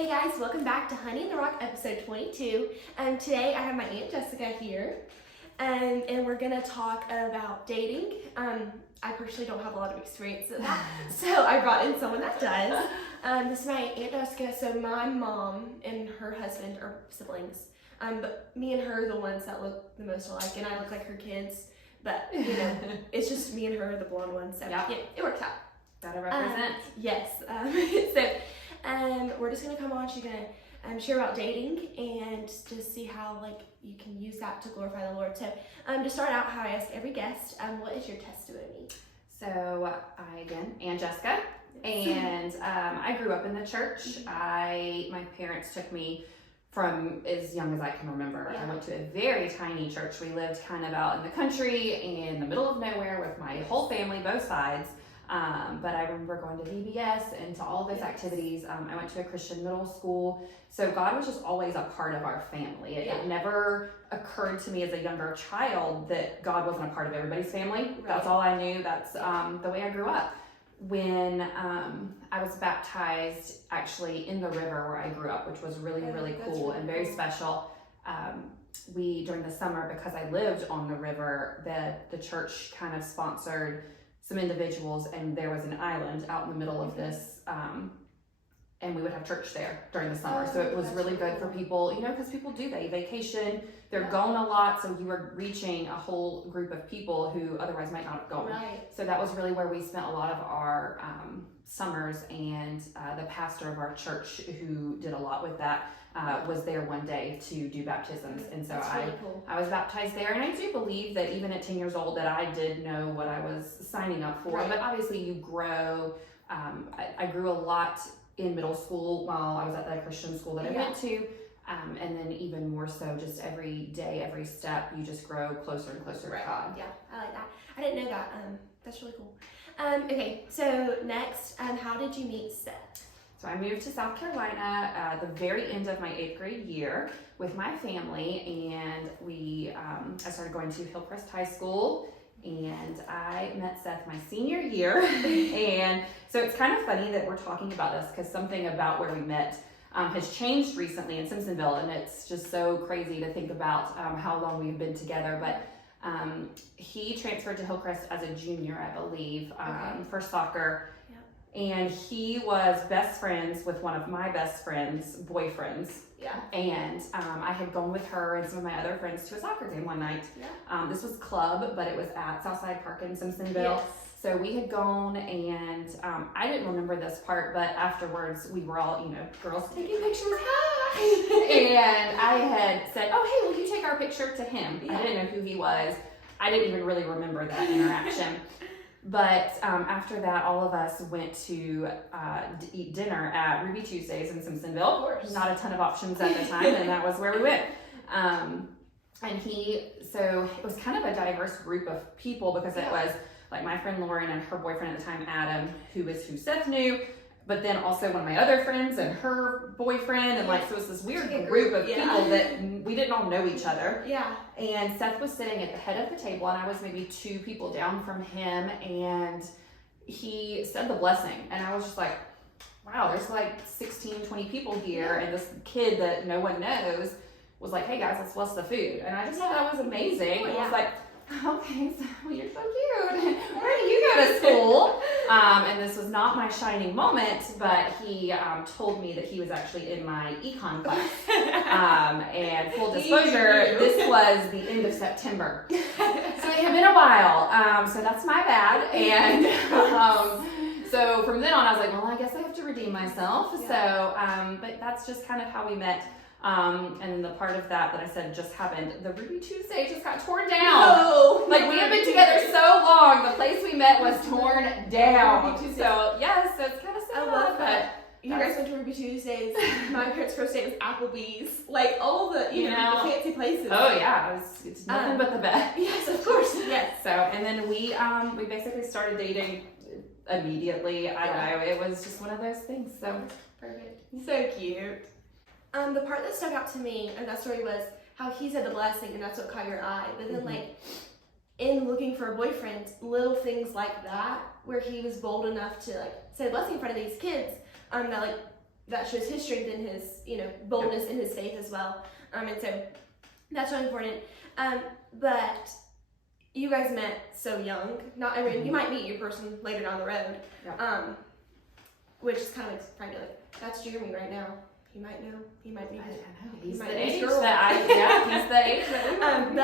Hey guys, welcome back to Honey in the Rock episode 22. Today I have my Aunt Jessica here, and we're gonna talk about dating. I personally don't have a lot of experience in that, so I brought in someone that does. This is my Aunt Jessica. So my mom and her husband are siblings, but me and her are the ones that look the most alike, and I look like her kids. But you know, it's just me and her are the blonde ones, so yeah, it works out. Gotta represent. Yes. We're just gonna come on. She's gonna share about dating and just see how you can use that to glorify the Lord. So to start out, how I ask every guest, what is your testimony? So again, Aunt Jessica, and I grew up in the church. My parents took me from as young as I can remember. Yeah. I went to a very tiny church. We lived kind of out in the country in the middle of nowhere with my whole family, both sides. But I remember going to VBS and to all those activities. I went to a Christian middle school. So God was just always a part of our family. It never occurred to me as a younger child that God wasn't a part of everybody's family. Right. That's all I knew. That's the way I grew up. When I was baptized actually in the river where I grew up, which was really cool and very special. During the summer, because I lived on the river, the church kind of sponsored some individuals, and there was an island out in the middle of this, and we would have church there during the summer. So it was really good for people, because people they vacation, they're gone a lot, so you were reaching a whole group of people who otherwise might not have gone. Right. So that was really where we spent a lot of our summers, and the pastor of our church, who did a lot with that, was there one day to do baptisms. And so I was baptized there, and I do believe that even at 10 years old that I did know what I was signing up for. Right. But obviously you grow. I grew a lot in middle school while I was at that Christian school that I went to, and then even more so just every day, every step, you just grow closer and closer to God. Yeah, I like that. I didn't know that. That's really cool. Okay, so next, how did you meet Seth? So I moved to South Carolina at the very end of my 8th grade year with my family, and I started going to Hillcrest High School, and I met Seth my senior year. And so it's kind of funny that we're talking about this, because something about where we met has changed recently in Simpsonville, and it's just so crazy to think about how long we've been together. But he transferred to Hillcrest as a junior, I believe, for soccer. And he was best friends with one of my best friend's boyfriends. Yeah. And I had gone with her and some of my other friends to a soccer game one night. Yeah. This was club, but it was at Southside Park in Simpsonville. Yes. So we had gone, and I didn't remember this part, but afterwards we were all, girls taking pictures. Hi! And I had said, oh, hey, will you take our picture to him? Yeah. I didn't know who he was. I didn't even really remember that interaction. But after that, all of us went to eat dinner at Ruby Tuesdays in Simpsonville. Of course. Not a ton of options at the time, and that was where we went. So it was kind of a diverse group of people, because it was like my friend Lauren and her boyfriend at the time, Adam, who Seth knew, but then also one of my other friends and her boyfriend, and so it was this weird group of people that we didn't all know each other. Yeah. And Seth was sitting at the head of the table, and I was maybe 2 people down from him, and he said the blessing, and I was just like, wow, there's 16, 20 people here, and this kid that no one knows was like, hey guys, let's bless the food. And I just thought that was amazing. I was like, okay, so you're so cute. Where do you go to school? And this was not my shining moment, but he told me that he was actually in my econ class. And full disclosure, this was the end of September. So it had been a while. So that's my bad. And so from then on, I was like, well, I guess I have to redeem myself. Yeah. So, but that's just kind of how we met. And the part of that I said just happened, the Ruby Tuesday just got torn down. No, we had been together so long, the place we met was torn down. So so it's kind of sad. I love that. You guys went to Ruby Tuesdays. My parents' first date was Applebee's. All the the fancy places. Oh yeah, it's nothing but the best. Yes, of course. Yes. So and then we basically started dating immediately. I don't know. It was just one of those things. So perfect. So cute. The part that stuck out to me in that story was how he said the blessing, and that's what caught your eye. But then, in looking for a boyfriend, little things like that, where he was bold enough to say the blessing in front of these kids, that that shows his strength and his, boldness in his faith as well. And so that's really important. But you guys met so young. Not everyone. You might meet your person later down the road. Yeah. Which is kind of probably like, that's Jeremy right now. He might know. He might be. I don't know. He's might the be age girl. he's the age that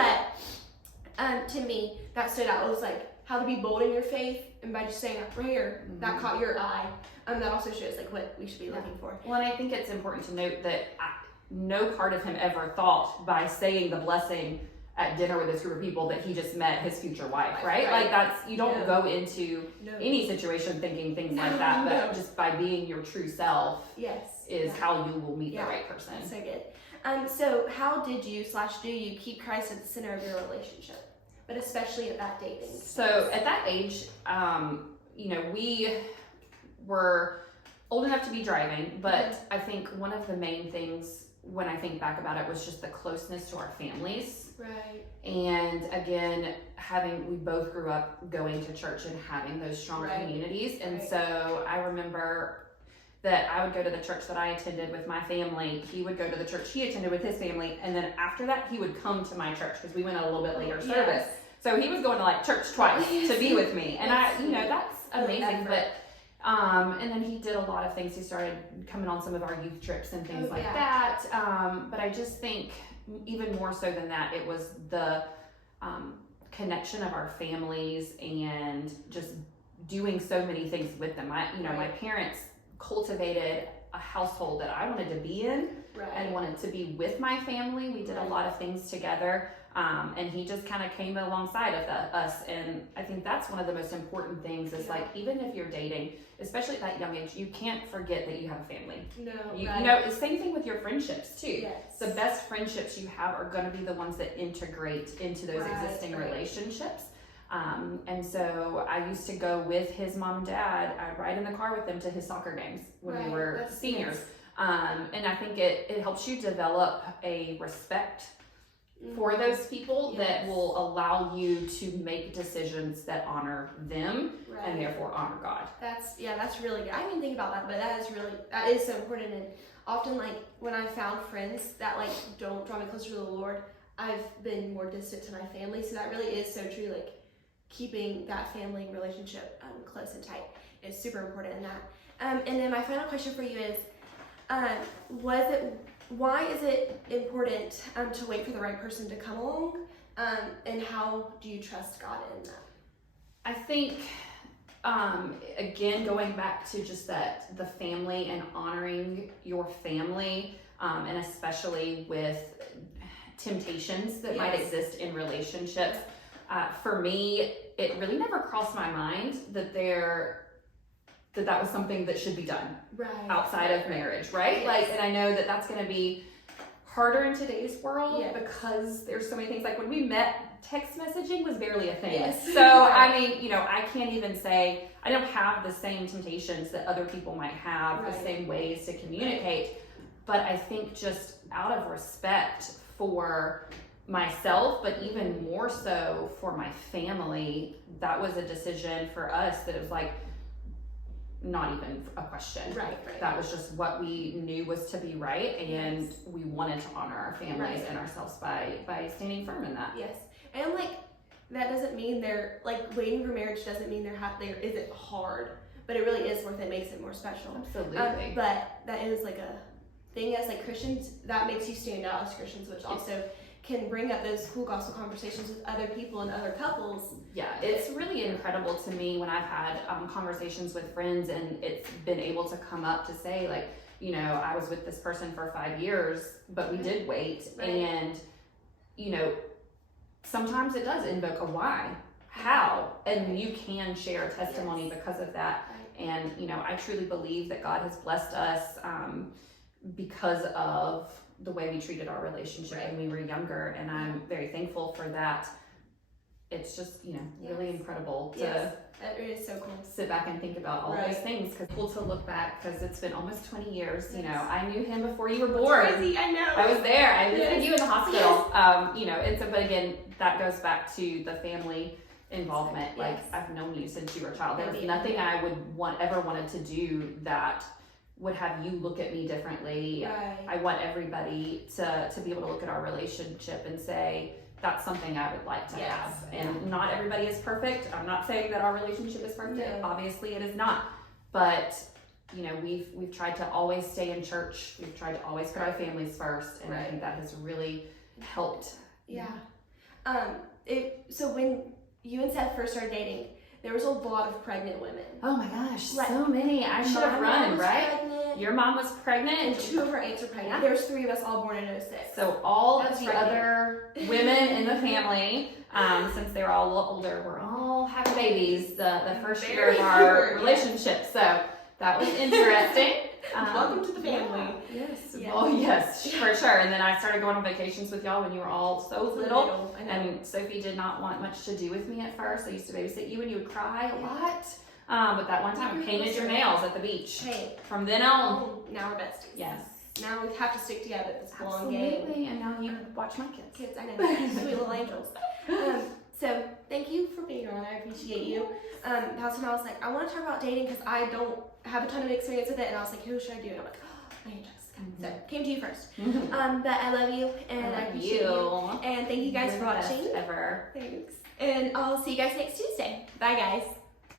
but to me, that stood out. It was like how to be bold in your faith, and by just saying right here, that caught your eye. That also shows like what we should be looking for. Well, and I think it's important to note that no part of him ever thought by saying the blessing at dinner with this group of people that he just met his future wife, right? Like that's, you don't go into any situation thinking things like that, but just by being your true self is how you will meet the right person. So good. So how did you / do you keep Christ at the center of your relationship, but especially at that dating? So at that age, we were old enough to be driving, but I think one of the main things when I think back about it was just the closeness to our families. Right. And again, we both grew up going to church and having those strong communities. And so I remember that I would go to the church that I attended with my family. He would go to the church he attended with his family. And then after that, he would come to my church because we went a little bit later service. So he was going to like church twice to be with me. And that's amazing. But and then he did a lot of things. He started coming on some of our youth trips and things like that. But I just think even more so than that, it was the connection of our families and just doing so many things with them. My parents cultivated a household that I wanted to be in and wanted to be with my family. We did a lot of things together. And he just kind of came alongside of us. And I think that's one of the most important things is like, even if you're dating, especially at that young age, you can't forget that you have a family. The same thing with your friendships too. Yes. The best friendships you have are going to be the ones that integrate into those existing relationships. And so I used to go with his mom and dad. I'd ride in the car with them to his soccer games when we were seniors. And I think it helps you develop a respect for those people that will allow you to make decisions that honor them and therefore honor God. That's really good. I didn't even think about that, but that is so important. And often, like when I've found friends that like don't draw me closer to the Lord, I've been more distant to my family. So that really is so true. Like keeping that family relationship close and tight is super important in that. And then my final question for you is, why is it important to wait for the right person to come along? And how do you trust God in that? I think, again, going back to just the family and honoring your family, and especially with temptations that might exist in relationships. For me, it really never crossed my mind that that was something that should be done outside of marriage, right? Like, and I know that that's going to be harder in today's world because there's so many things. Like when we met, text messaging was barely a thing. So, I mean, I can't even say, I don't have the same temptations that other people might have, the same ways to communicate. But I think just out of respect for myself, but even more so for my family, that was a decision for us that it was like, not even a question. That was just what we knew was to be right, and we wanted to honor our families and ourselves by standing firm in that. Yes, and like that doesn't mean they're like waiting for marriage doesn't mean there isn't hard, but it really is worth it. Makes it more special. Absolutely. But that is like a thing as like Christians that makes you stand out as Christians, which also can bring up those cool gospel conversations with other people and other couples. Yeah, it's really incredible to me when I've had conversations with friends and it's been able to come up to say like, I was with this person for 5 years, but we did wait. And, sometimes it does invoke a why, how, and you can share testimony because of that. And, I truly believe that God has blessed us because of the way we treated our relationship when we were younger, and I'm very thankful for that. It's just really incredible to that is so cool. Sit back and think about all those things, because cool to look back because it's been almost 20 years. I knew him before you were born. That's crazy, I know. I was there. I visited you in the hospital. And so, but again, that goes back to the family involvement. Like I've known you since you were a child. There was nothing I would ever wanted to do that would have you look at me differently. Right. I want everybody to be able to look at our relationship and say, that's something I would like to have. And not everybody is perfect. I'm not saying that our relationship is perfect. No. Obviously it is not. But you know, we've tried to always stay in church. We've tried to always put our families first, and I think that has really helped. Yeah. So when you and Seth first started dating, there was a lot of pregnant women. Oh my gosh, Like, so many. I should have My mom run, was right? pregnant, Your mom was pregnant. and 2 of her aunts were pregnant. Yeah. There was 3 of us all born in 06. So all That's of the frightening. other women in the family, since they were all a little older, were all having babies the first year of our Very weird. relationship. So that was interesting. Welcome to the family. Yes. Yeah. Oh yes, for sure. And then I started going on vacations with y'all when you were all so little. I know. And Sophie did not want much to do with me at first. I used to babysit you and you would cry a lot. But that one time I painted your nails at the beach. Hey, From then on. now we're besties. Yes. Now we have to stick together at this long game. Absolutely. And now you watch my kids. Kids, I know, sweet little angels. So thank you for being on. I appreciate you. That was when I was like, I want to talk about dating because I don't have a ton of experience with it, and I was like, who should I do? And I'm like, oh, Jessica. So came to you first. But I love you and I appreciate you. And thank you guys You're for the best watching. ever. Thanks. And I'll see you guys next Tuesday. Bye, guys.